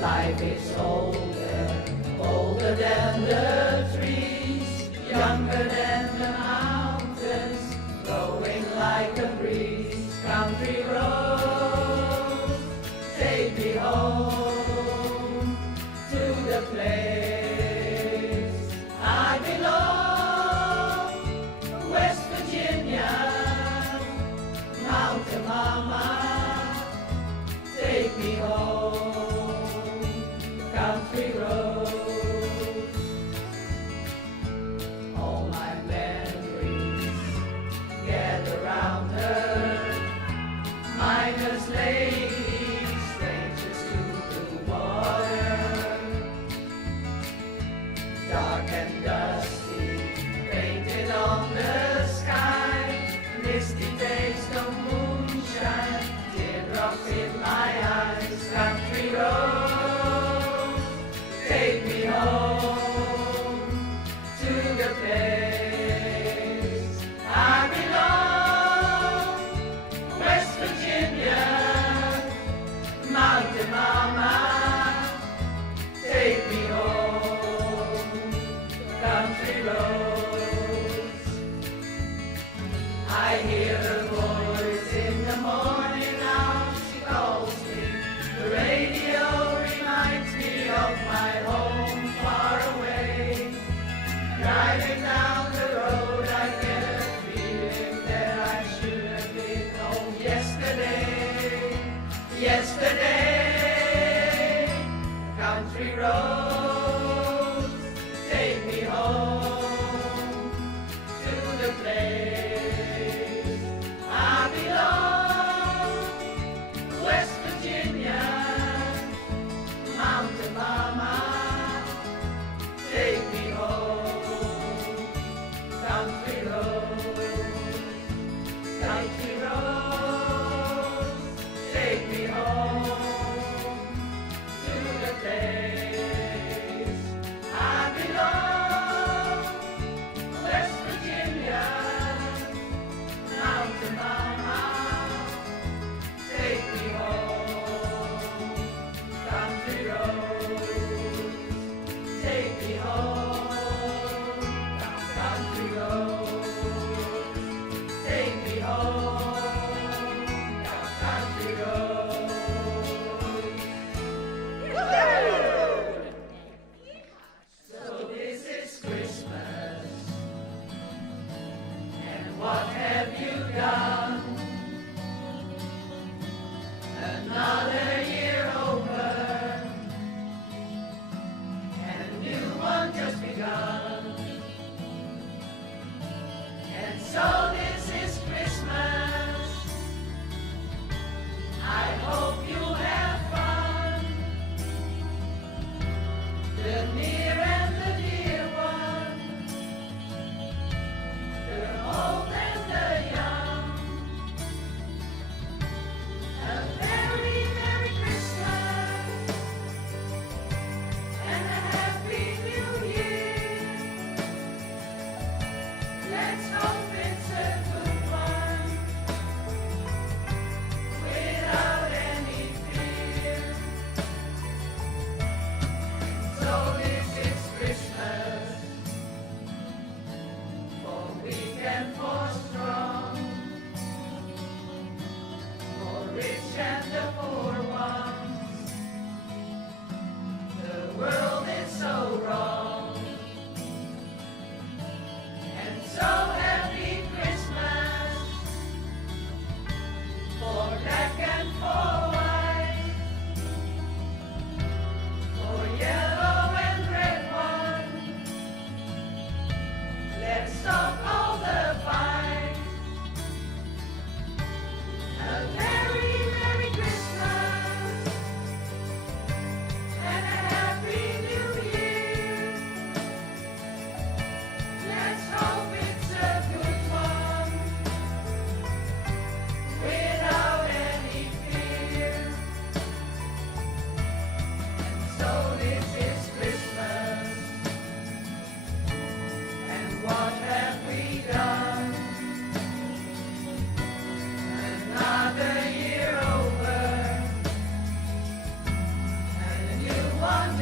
Life is older, older than the trees, younger than the mountains, blowing like a breeze. Country road, take me home to the place I belong. West Virginia, Mountain Mama, take me home, country roads. All my memories gather round her, miners, ladies, strangers to blue water. Dark and dusty, painted on the sky, misty days, no moonshine, teardrops in my eyes. Country road, take me home to the place I belong. West Virginia, Mountain Mama, take me home, country roads. I hear her voice in the morning now, she calls me. The radio reminds me of my home far away. Driving down the road, I get a feeling that I should have been home yesterday. Yesterday.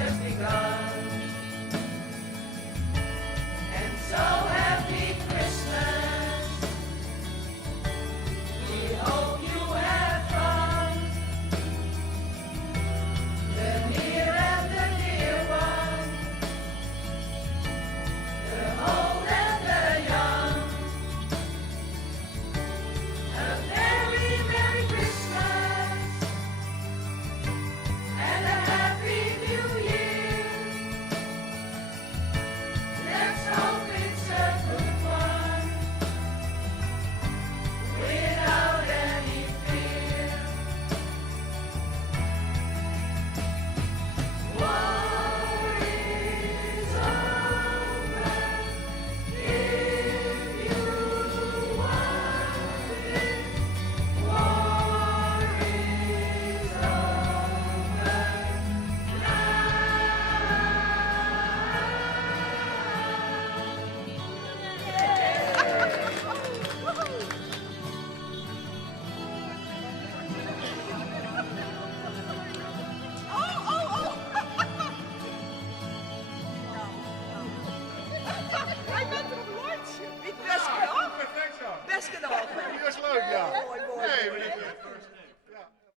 has begun. And so happy Christmas. We hope you have fun. The near and the dear one, the old and the young. A very Merry Christmas and a Happy New Year. Let's hope it's a good one without any fear. War is over if you want it. War is over Hij bent er op lunch. Niet best gedaan. Perfecto. Best gedaan.